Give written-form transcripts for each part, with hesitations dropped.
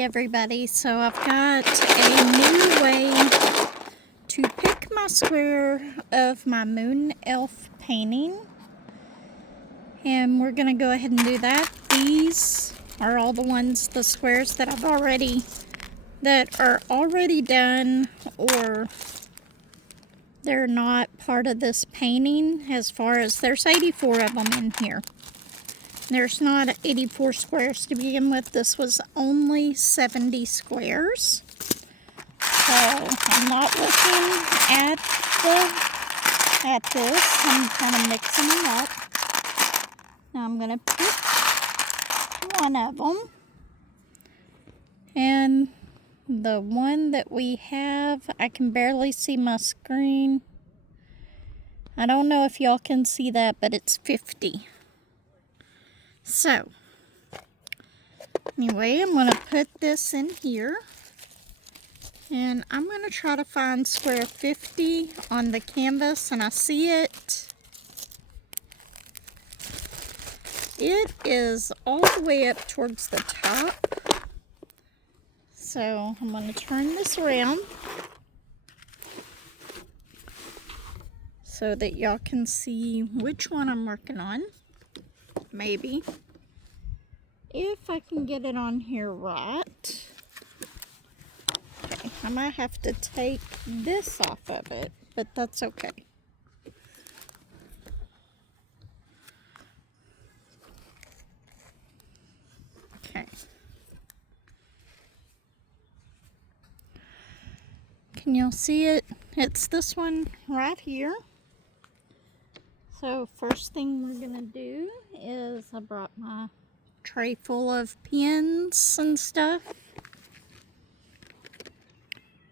Hey everybody, so I've got a new way to pick my square of my moon elf painting, and we're going to go ahead and do that. These are all the squares that are already done, or they're not part of this painting. As far as there's 84 of them in here. There's not 84 squares to begin with. This was only 70 squares. So I'm not looking at this. I'm kind of mixing them up. Now I'm going to pick one of them. And the one that we have, I can barely see my screen. I don't know if y'all can see that, but it's 50. So, anyway, I'm going to put this in here, and I'm going to try to find square 50 on the canvas, and I see it. It is all the way up towards the top. So, I'm going to turn this around so that y'all can see which one I'm working on. Maybe. If I can get it on here right. Okay, I might have to take this off of it, but that's okay. Okay. Can y'all see it? It's this one right here. So first thing we're gonna do is I brought my tray full of pens and stuff.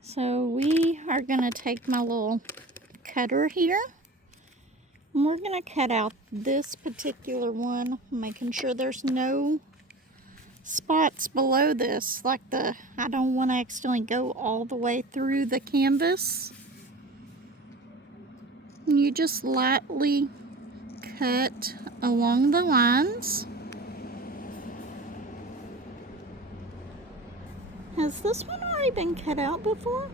So we are gonna take my little cutter here, and we're gonna cut out this particular one, making sure there's no spots below this, like I don't want to accidentally go all the way through the canvas. And you just lightly cut along the lines. Has this one already been cut out before?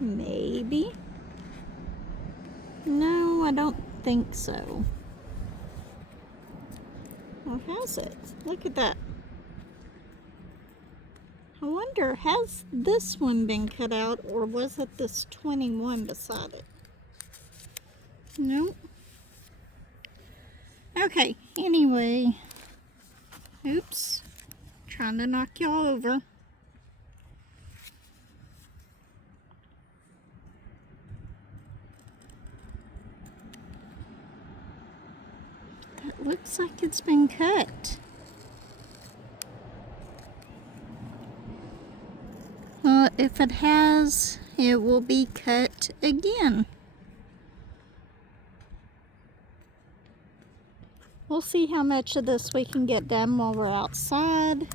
Maybe. No, I don't think so. Or has it? Look at that. I wonder, has this one been cut out, or was it this 21 beside it? Nope. Okay, anyway. Oops. Trying to knock y'all over. That looks like it's been cut. Well, if it has, it will be cut again. We'll see how much of this we can get done while we're outside.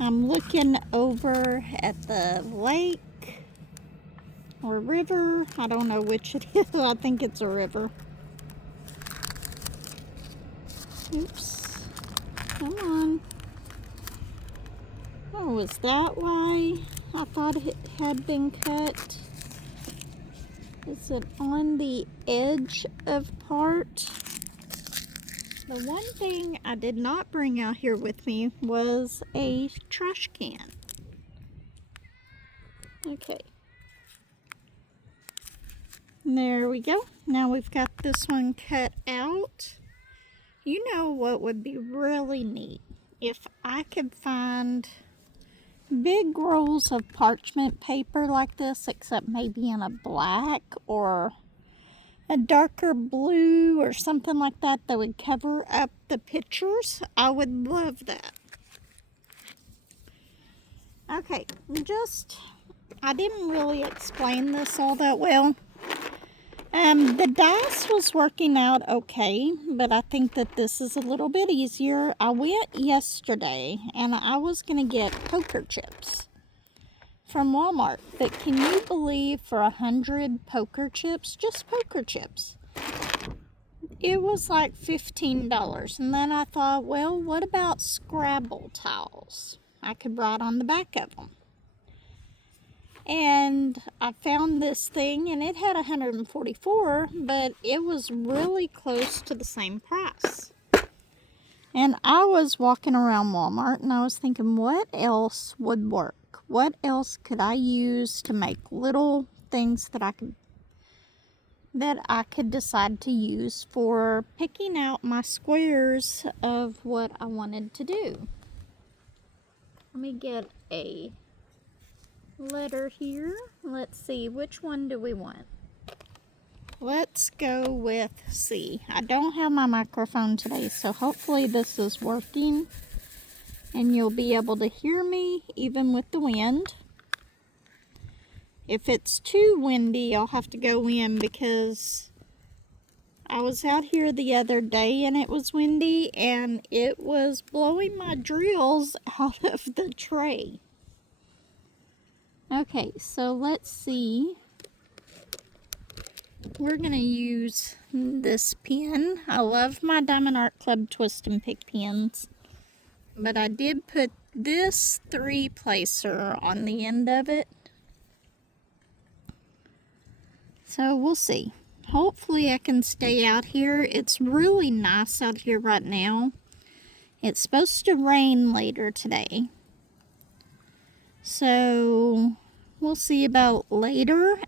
I'm looking over at the lake or river. I don't know which it is. I think it's a river. Oops. Come on. Oh, is that why I thought it had been cut? Is it on the edge of part? The one thing I did not bring out here with me was a trash can. Okay. There we go. Now we've got this one cut out. You know what would be really neat? If I could find big rolls of parchment paper like this, except maybe in a black or a darker blue or something like that that would cover up the pictures. I would love that. Okay, I didn't really explain this all that well. The dice was working out okay, but I think that this is a little bit easier. I went yesterday and I was going to get poker chips from Walmart, but can you believe for 100 poker chips, just poker chips, it was like $15. And then I thought, well, what about Scrabble tiles? I could ride on the back of them. And I found this thing, and it had 144, but it was really close to the same price. And I was walking around Walmart, and I was thinking, what else would work? What else could I use to make little things that I could decide to use for picking out my squares of what I wanted to do. Let me get a letter here. Let's see, which one do we want? Let's go with C. I don't have my microphone today, so hopefully this is working and you'll be able to hear me even with the wind. If it's too windy, I'll have to go in because I was out here the other day and it was windy and it was blowing my drills out of the tray. Okay, so let's see. We're going to use this pen. I love my Diamond Art Club Twist and Pick pens, but I did put this 3-placer on the end of it. So we'll see. Hopefully I can stay out here. It's really nice out here right now. It's supposed to rain later today. So we'll see about later.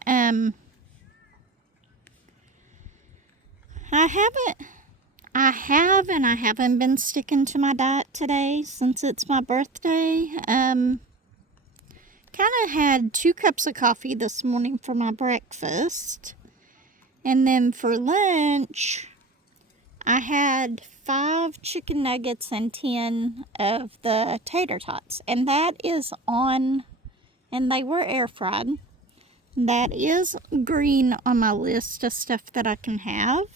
I haven't been sticking to my diet today since it's my birthday. Kind of had 2 cups of coffee this morning for my breakfast. And then for lunch, I had 5 chicken nuggets and 10 of the tater tots. And that is on, and they were air fried. That is green on my list of stuff that I can have.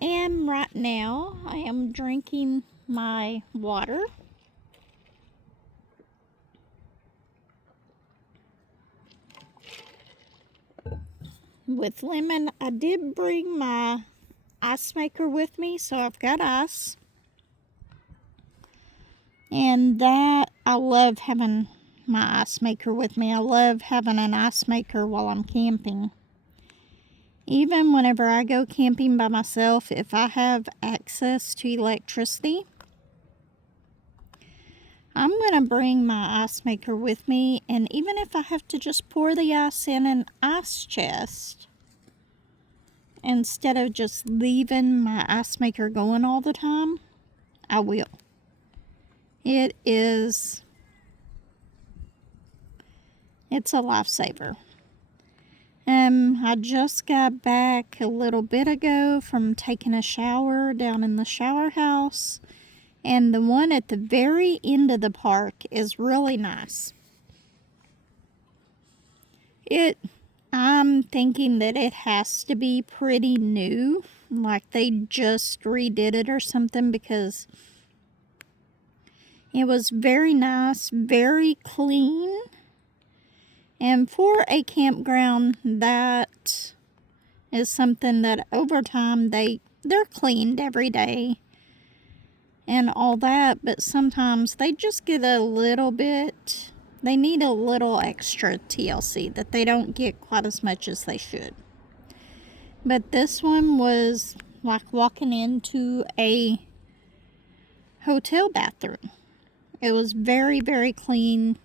And right now, I am drinking my water. With lemon. I did bring my ice maker with me, so I've got ice. And that, I love having my ice maker with me. I love having an ice maker while I'm camping. Even whenever I go camping by myself, if I have access to electricity, I'm going to bring my ice maker with me, and even if I have to just pour the ice in an ice chest, instead of just leaving my ice maker going all the time, I will. It's a lifesaver. I just got back a little bit ago from taking a shower down in the shower house. And the one at the very end of the park is really nice. I'm thinking that it has to be pretty new. Like they just redid it or something, because it was very nice, very clean. And for a campground, that is something that over time they're cleaned every day and all that, but sometimes they just get a little bit, they need a little extra TLC that they don't get quite as much as they should. But this one was like walking into a hotel bathroom. It was very, very clean.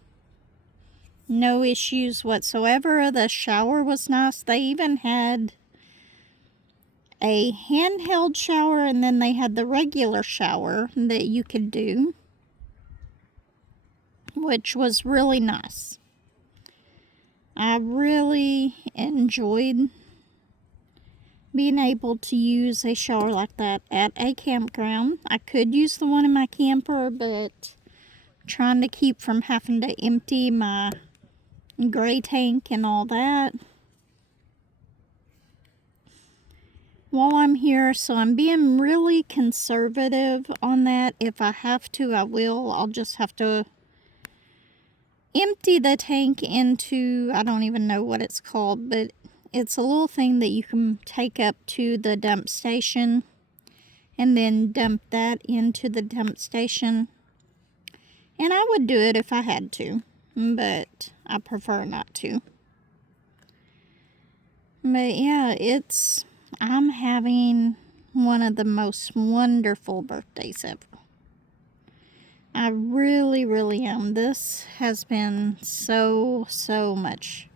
No issues whatsoever. The shower was nice. They even had a handheld shower, and then they had the regular shower that you could do, which was really nice. I really enjoyed being able to use a shower like that at a campground. I could use the one in my camper, but trying to keep from having to empty my gray tank and all that while I'm here, so I'm being really conservative on that. If I have to, I will. I'll just have to empty the tank into, I don't even know what it's called, but it's a little thing that you can take up to the dump station and then dump that into the dump station. And I would do it if I had to, but I prefer not to. But yeah, I'm having one of the most wonderful birthdays ever. I really, really am. This has been so much.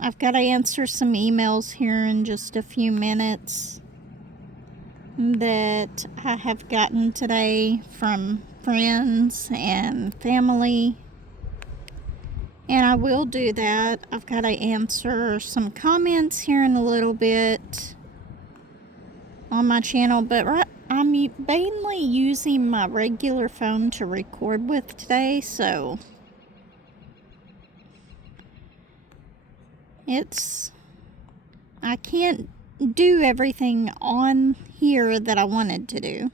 I've got to answer some emails here in just a few minutes that I have gotten today from friends and family. And I will do that. I've got to answer some comments here in a little bit on my channel, but I'm mainly using my regular phone to record with today, so I can't do everything on here that I wanted to do.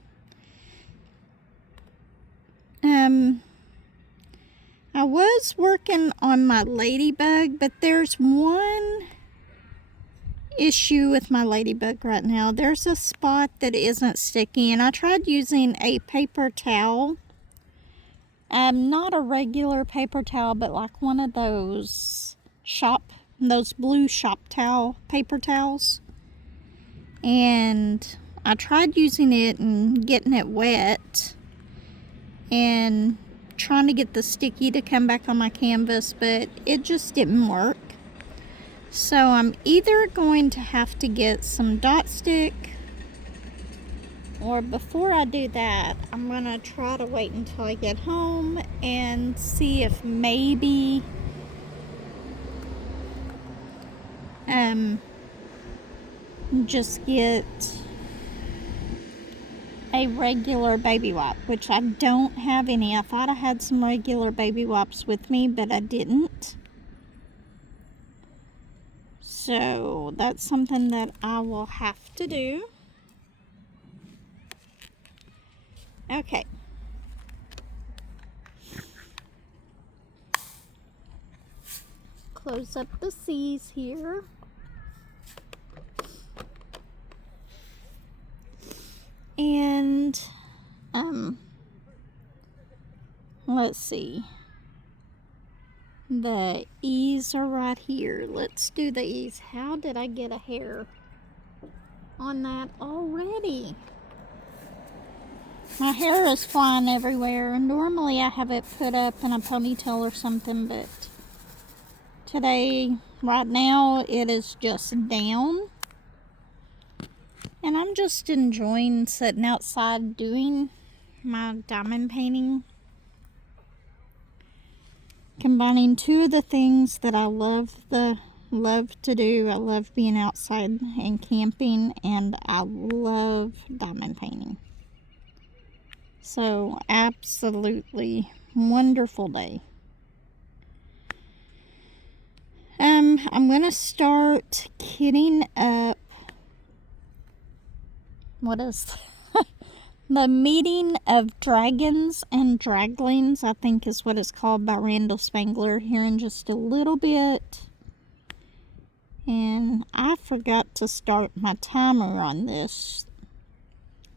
I was working on my ladybug, but there's one issue with my ladybug right now. There's a spot that isn't sticky, and I tried using a paper towel. Not a regular paper towel, but like one of those blue shop towel paper towels. And I tried using it and getting it wet and trying to get the sticky to come back on my canvas, but it just didn't work. So I'm either going to have to get some dot stick, or before I do that, I'm going to try to wait until I get home and see if maybe just get a regular baby wipe, which I don't have any. I thought I had some regular baby wipes with me, but I didn't. So that's something that I will have to do. Okay. Close up the C's here. And let's see. The E's are right here. Let's do the E's. How did I get a hair on that already? My hair is flying everywhere. Normally I have it put up in a ponytail or something, but today, right now, it is just down. And I'm just enjoying sitting outside doing my diamond painting. Combining two of the things that I love to do. I love being outside and camping, and I love diamond painting. So, absolutely wonderful day. I'm going to start kitting up, what is the Meeting of Dragons and Draglings, I think is what it's called, by Randall Spangler, here in just a little bit. And I forgot to start my timer on this.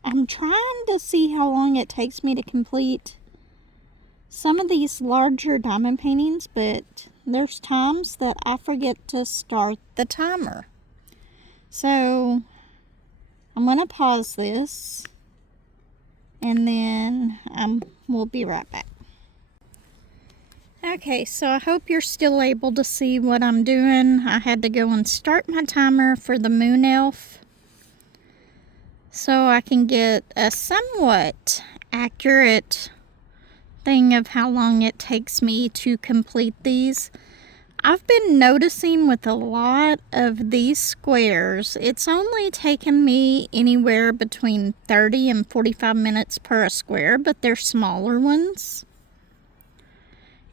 I'm trying to see how long it takes me to complete some of these larger diamond paintings, but there's times that I forget to start the timer. So I'm going to pause this, and then we'll be right back. Okay, so I hope you're still able to see what I'm doing. I had to go and start my timer for the moon elf so I can get a somewhat accurate thing of how long it takes me to complete these. I've been noticing with a lot of these squares, it's only taken me anywhere between 30 and 45 minutes per square, but they're smaller ones.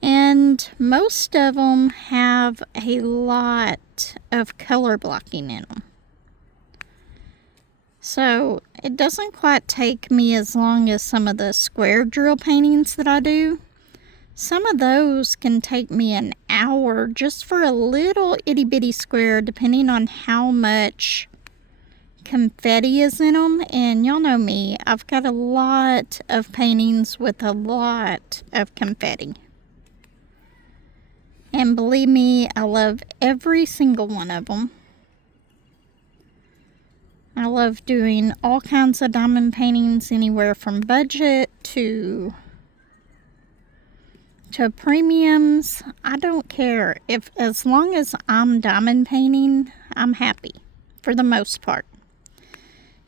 And most of them have a lot of color blocking in them. So it doesn't quite take me as long as some of the square drill paintings that I do. Some of those can take me an hour just for a little itty bitty square, depending on how much confetti is in them, and y'all know me, I've got a lot of paintings with a lot of confetti. And believe me, I love every single one of them. I love doing all kinds of diamond paintings, anywhere from budget to premiums. I don't care. As long as I'm diamond painting, I'm happy for the most part.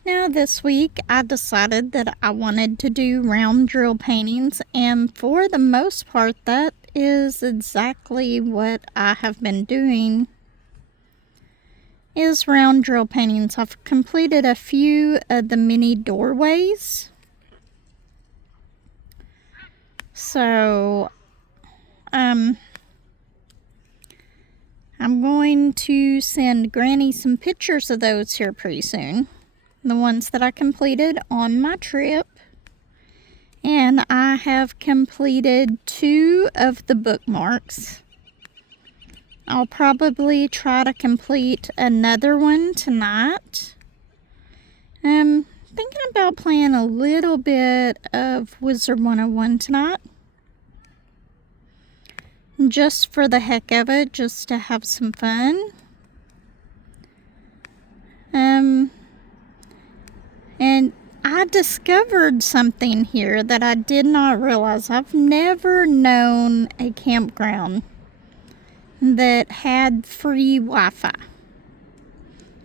Now this week I decided that I wanted to do round drill paintings, and for the most part that is exactly what I have been doing, is round drill paintings. I've completed a few of the mini doorways. So I'm going to send Granny some pictures of those here pretty soon. The ones that I completed on my trip. And I have completed 2 of the bookmarks. I'll probably try to complete another one tonight. I'm thinking about playing a little bit of Wizard 101 tonight. Just for the heck of it, just to have some fun. And I discovered something here that I did not realize. I've never known a campground that had free Wi-Fi.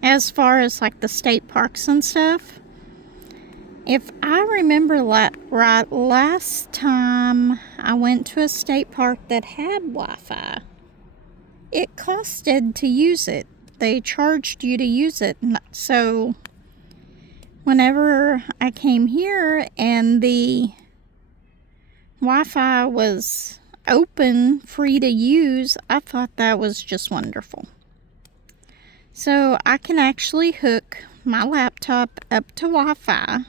As far as like the state parks and stuff. If I remember right, last time I went to a state park that had Wi-Fi, it costed to use it. They charged you to use it. So whenever I came here and the Wi-Fi was open, free to use, I thought that was just wonderful. So I can actually hook my laptop up to Wi-Fi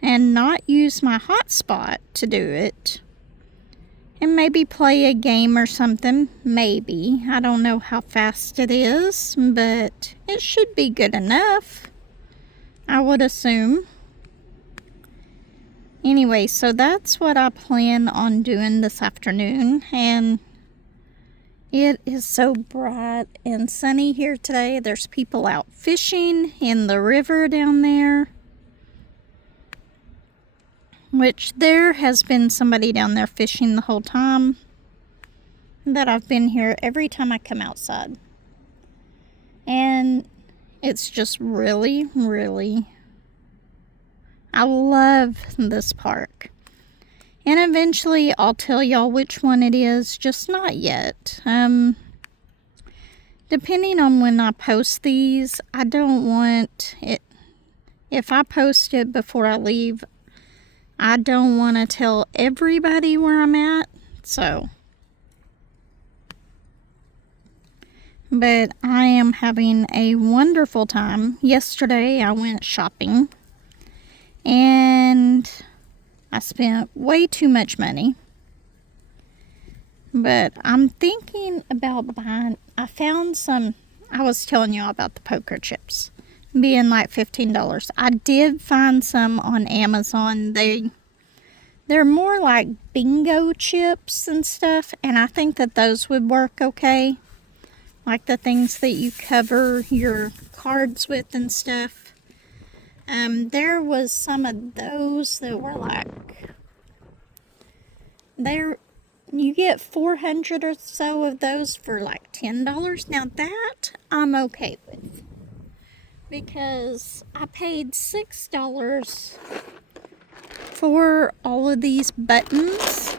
and not use my hotspot to do it, and maybe play a game or something. Maybe. I don't know how fast it is, but it should be good enough, I would assume. Anyway, so that's what I plan on doing this afternoon, and it is so bright and sunny here today. There's people out fishing in the river down there, which there has been somebody down there fishing the whole time that I've been here, every time I come outside. And it's just really, really, I love this park. And eventually I'll tell y'all which one it is, just not yet. Depending on when I post these, I don't want it, if I post it before I leave, I don't want to tell everybody where I'm at, so. But I am having a wonderful time. Yesterday I went shopping, and I spent way too much money. But I'm thinking about buying, I found some, I was telling you all about the poker chips being like $15. I did find some on Amazon. They're more like bingo chips and stuff, and I think that those would work okay. Like the things that you cover your cards with and stuff. There was some of those that were like, you get 400 or so of those for like $10. Now that I'm okay with, because I paid $6 for all of these buttons,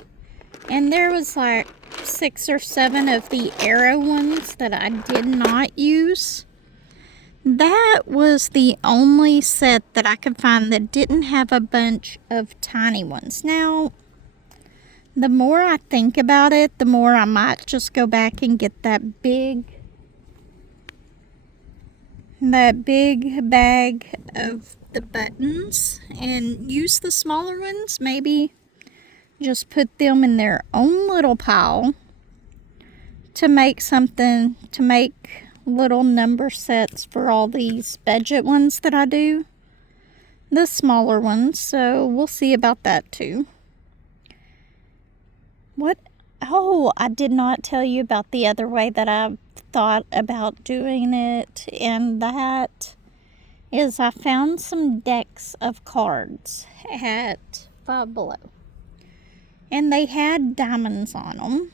and there was like 6 or 7 of the arrow ones that I did not use. That was the only set that I could find that didn't have a bunch of tiny ones. Now, the more I think about it, the more I might just go back and get that big bag of the buttons and use the smaller ones. Maybe just put them in their own little pile to make something, to make little number sets for all these budget ones that I do. The smaller ones, so we'll see about that too. What? Oh, I did not tell you about the other way that I've thought about doing it, and that is I found some decks of cards at Five Below, and they had diamonds on them.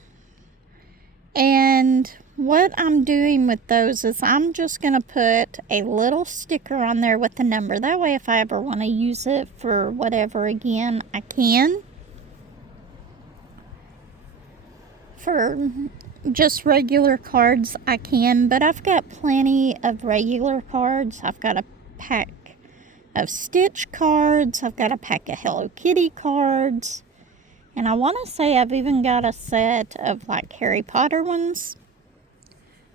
And what I'm doing with those is I'm just going to put a little sticker on there with the number. That way if I ever want to use it for whatever again, I can. For just regular cards, I can. But I've got plenty of regular cards. I've got a pack of Stitch cards. I've got a pack of Hello Kitty cards. And I want to say I've even got a set of like Harry Potter ones.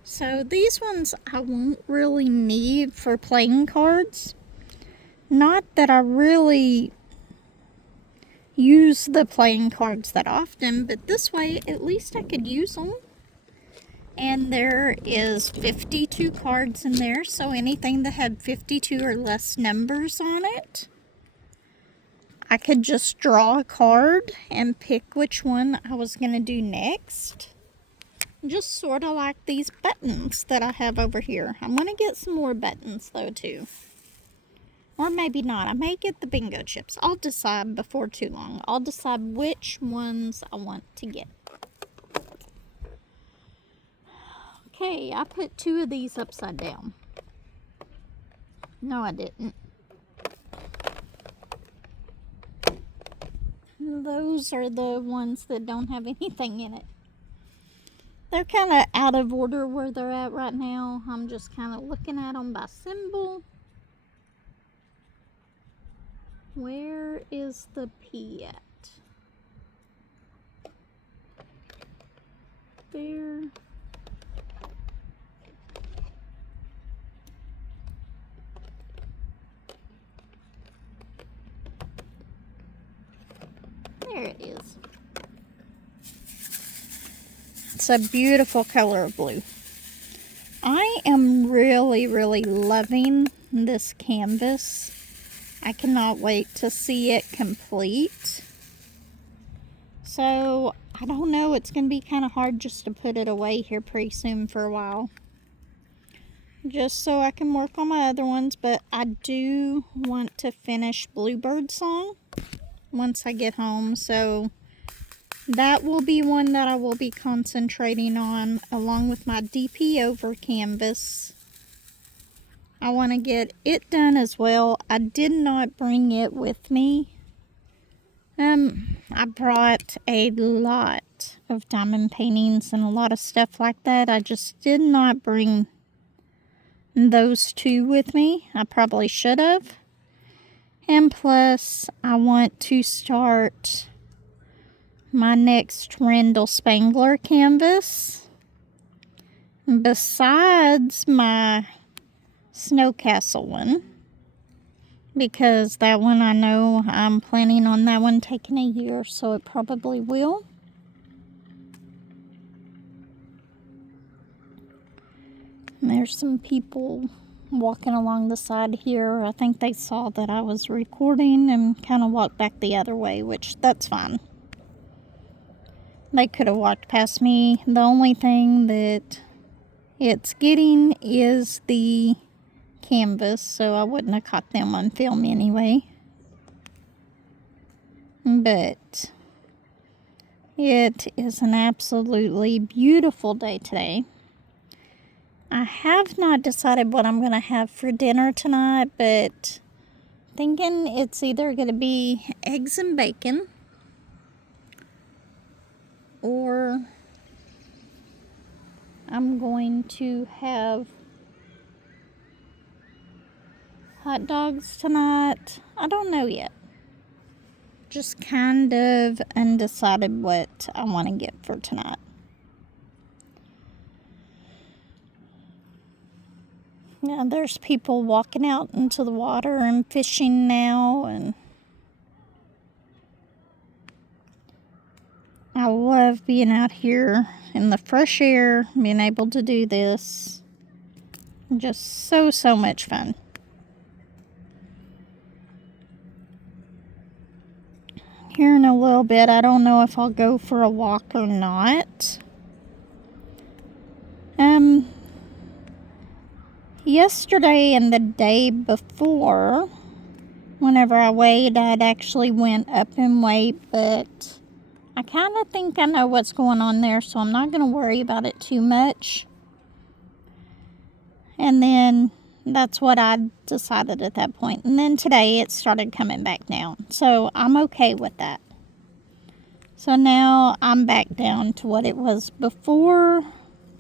So these ones I won't really need for playing cards. Not that I really use the playing cards that often, but this way at least I could use them. And there is 52 cards in there, so anything that had 52 or less numbers on it, I could just draw a card and pick which one I was going to do next. Just sort of like these buttons that I have over here. I'm going to get some more buttons though too. Or maybe not. I may get the bingo chips. I'll decide before too long. I'll decide which ones I want to get. Okay, I put 2 of these upside down. No, I didn't. Those are the ones that don't have anything in it. They're kind of out of order where they're at right now. I'm just kind of looking at them by symbol. Where is the P at? There. There it is. It's a beautiful color of blue. I am really, really loving this canvas. I cannot wait to see it complete. So, I don't know, it's going to be kind of hard just to put it away here pretty soon for a while. Just so I can work on my other ones, but I do want to finish Bluebird Song once I get home, so that will be one that I will be concentrating on along with my DP over canvas. I want to get it done as well. I did not bring it with me. I brought a lot of diamond paintings and a lot of stuff like that. I just did not bring those 2 with me. I probably should have. And plus, I want to start my next Rendell Spangler canvas. Besides my Snow Castle one, because that one I know I'm planning on that one taking a year, so it probably will. And there's some people walking along the side here. I think they saw that I was recording and kind of walked back the other way, which that's fine. They could have walked past me. The only thing that it's getting is the canvas, so I wouldn't have caught them on film anyway. But it is an absolutely beautiful day today. I have not decided what I'm going to have for dinner tonight, but thinking it's either going to be eggs and bacon or I'm going to have hot dogs tonight. I don't know yet. Just kind of undecided what I want to get for tonight. Yeah, there's people walking out into the water and fishing now, and I love being out here in the fresh air, being able to do this. Just so much fun. Here in a little bit, I don't know if I'll go for a walk or not. Yesterday and the day before, whenever I weighed, I'd actually went up in weight, but I kind of think I know what's going on there, so I'm not going to worry about it too much. And then that's what I decided at that point. And then today it started coming back down, so I'm okay with that. So now I'm back down to what it was before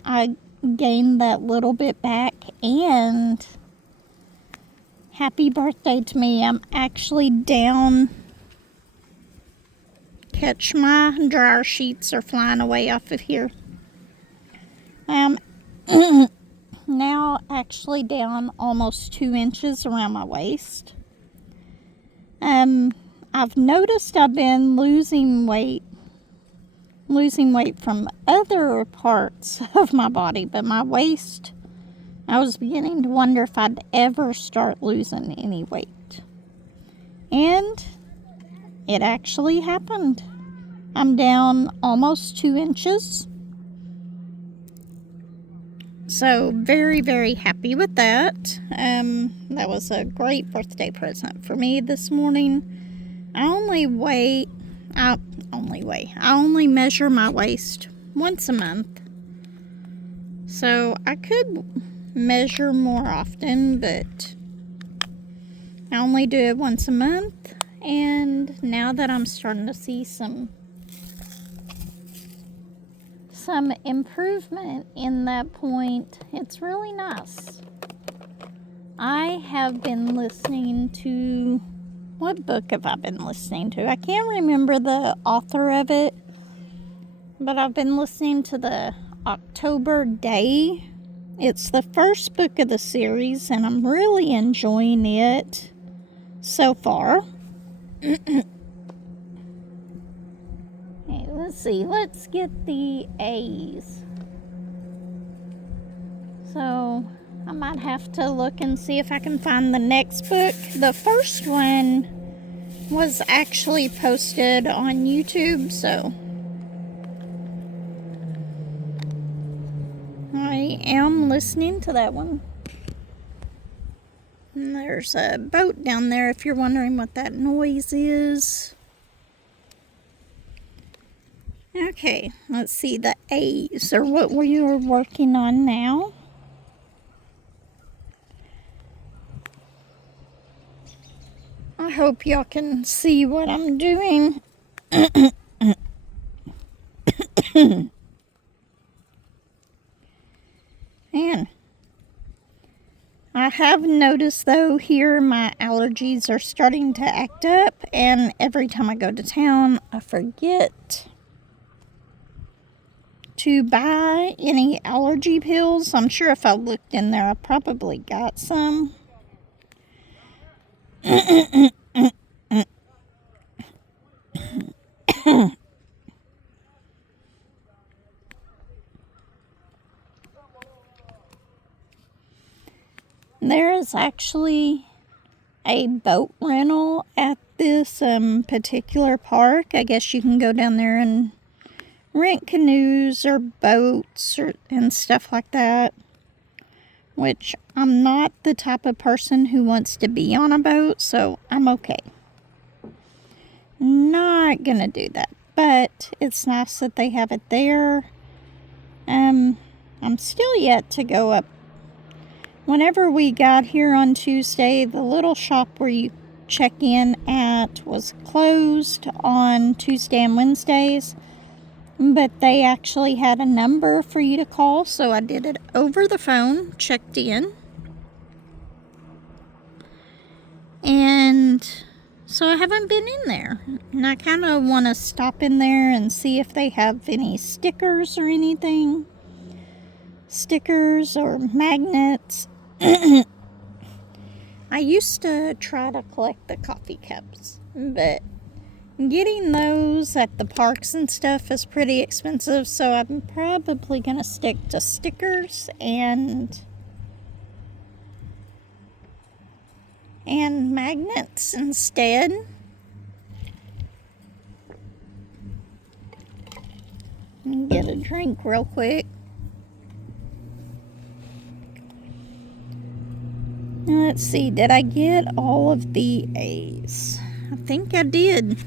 I gained that little bit back. And happy birthday to me. I'm actually down. Catch, my dryer sheets are flying away off of here. Now actually down almost 2 inches around my waist. I've noticed I've been losing weight from other parts of my body, but my waist, I was beginning to wonder if I'd ever start losing any weight. And it actually happened. I'm down almost 2 inches. So very, very happy with that. That was a great birthday present for me this morning. I only measure my waist once a month. So I could measure more often, but I only do it once a month. And now that I'm starting to see some improvement in that point, it's really nice. I have been listening to, what book have I been listening to? I can't remember the author of it, but I've been listening to the October Day. It's the first book of the series, and I'm really enjoying it so far. Okay, let's see. Let's get the A's. So I might have to look and see if I can find the next book. The first one was actually posted on YouTube, so I am listening to that one. And there's a boat down there if you're wondering what that noise is. Okay, let's see, the A's are what we are working on now. I hope y'all can see what I'm doing. Man, I have noticed though here my allergies are starting to act up, and every time I go to town I forget to buy any allergy pills. I'm sure if I looked in there I probably got some. There is actually a boat rental at this particular park. I guess you can go down there and rent canoes or boats and stuff like that, which I'm not the type of person who wants to be on a boat, so I'm okay. Not gonna do that, but it's nice that they have it there. I'm still yet to go up. Whenever we got here on Tuesday, the little shop where you check in at was closed on Tuesday and Wednesdays, but they actually had a number for you to call, so I did it over the phone, checked in, and so I haven't been in there, and I kind of want to stop in there and see if they have any stickers or anything, stickers or magnets. I used to try to collect the coffee cups, but getting those at the parks and stuff is pretty expensive, so I'm probably going to stick to stickers and and magnets instead. Get a drink real quick. Let's see, did I get all of the A's? I think I did.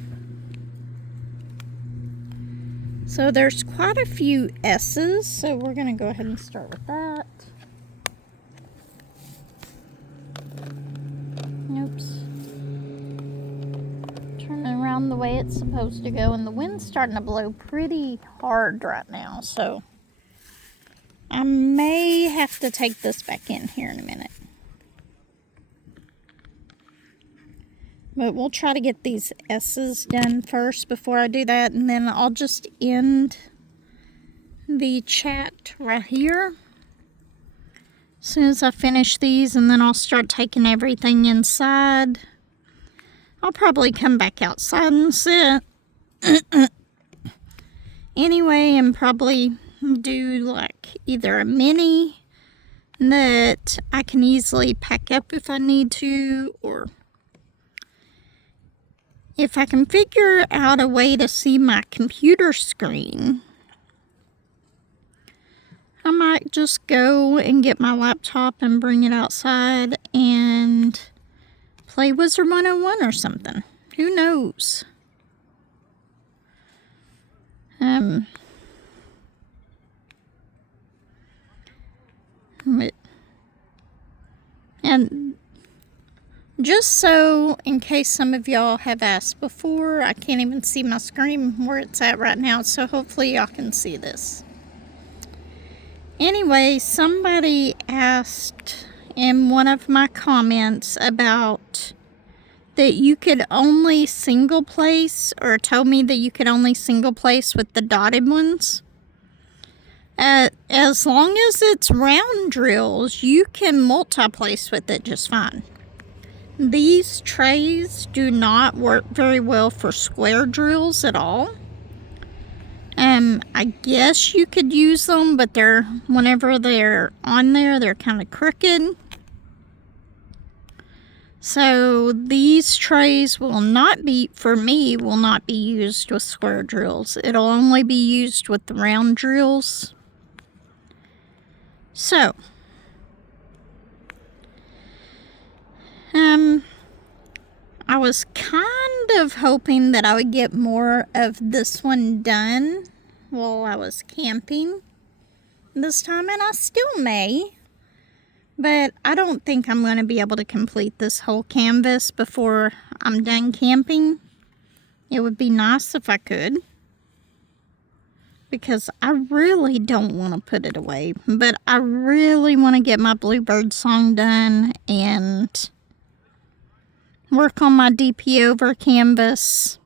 So there's quite a few S's, so we're going to go ahead and start with that. Oops. Turning around the way it's supposed to go, and the wind's starting to blow pretty hard right now, so I may have to take this back in here in a minute. But we'll try to get these S's done first before I do that, and then I'll just end the chat right here as soon as I finish these, and then I'll start taking everything inside. I'll probably come back outside and sit anyway, and probably do like either a mini that I can easily pack up if I need to, or if I can figure out a way to see my computer screen, I might just go and get my laptop and bring it outside and play Wizard 101 or something. Who knows? And just so, in case some of y'all have asked before, I can't even see my screen where it's at right now, so hopefully y'all can see this. Anyway, somebody asked in one of my comments about that you could only single place, or told me that you could only single place with the dotted ones. As long as it's round drills, you can multi-place with it just fine. These trays do not work very well for square drills at all. I guess you could use them, but whenever they're on there, they're kind of crooked. So these trays will not be used with square drills. It'll only be used with the round drills. So, I was kind of hoping that I would get more of this one done while I was camping this time, and I still may, but I don't think I'm going to be able to complete this whole canvas before I'm done camping. It would be nice if I could, because I really don't want to put it away, but I really want to get my Bluebird song done and work on my DP over canvas.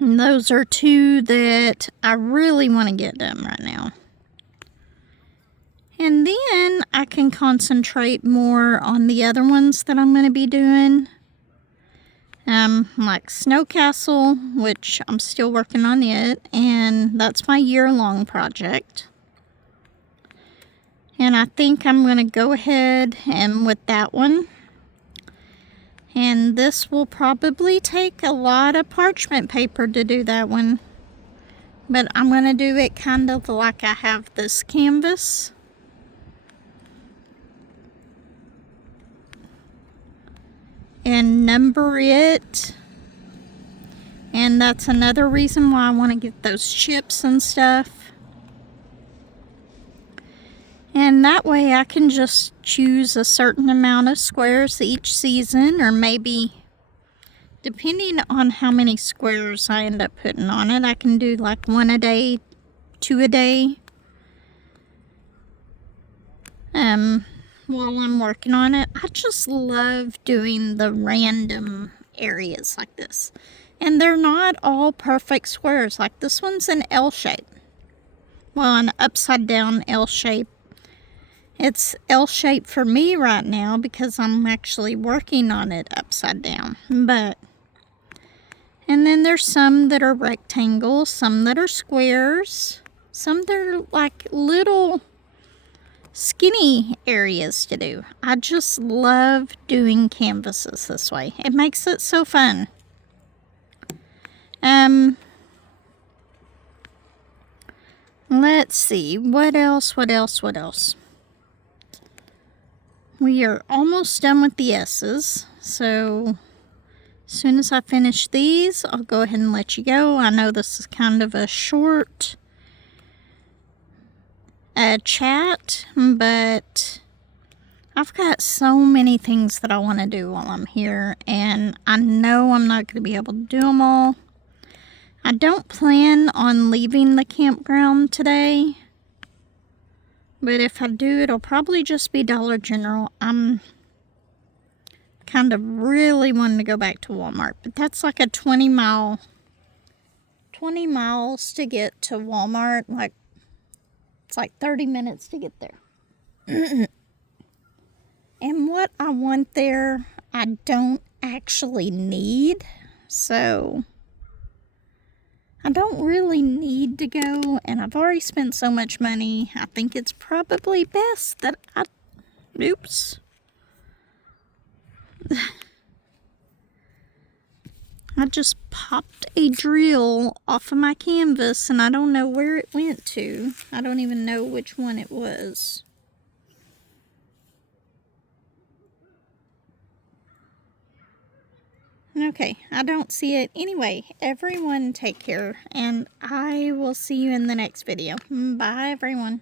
And those are two that I really want to get done right now. And then I can concentrate more on the other ones that I'm going to be doing. Like Snow Castle, which I'm still working on it, and that's my year-long project. And I think I'm going to go ahead and with that one. And this will probably take a lot of parchment paper to do that one. But I'm going to do it kind of like I have this canvas. And number it. And that's another reason why I want to get those chips and stuff. And that way I can just choose a certain amount of squares each season, or maybe depending on how many squares I end up putting on it, I can do like 1 a day, 2 a day. While I'm working on it, I just love doing the random areas like this. And they're not all perfect squares. Like this one's an L shape. Well, an upside down L shape. It's L shape for me right now because I'm actually working on it upside down. And then there's some that are rectangles, some that are squares, some that are like little skinny areas to do. I just love doing canvases this way. It makes it so fun. Let's see, what else? We are almost done with the S's, so as soon as I finish these, I'll go ahead and let you go. I know this is kind of a short chat, but I've got so many things that I want to do while I'm here, and I know I'm not going to be able to do them all. I don't plan on leaving the campground today, but if I do, it'll probably just be Dollar General. I'm kind of really wanting to go back to Walmart, but that's like a 20 miles to get to Walmart. Like, it's like 30 minutes to get there. And what I want there, I don't actually need, so I don't really need to go, and I've already spent so much money. I think it's probably best that oops. I just popped a drill off of my canvas, and I don't know where it went to. I don't even know which one it was. Okay, I don't see it. Anyway, everyone take care, and I will see you in the next video. Bye, everyone.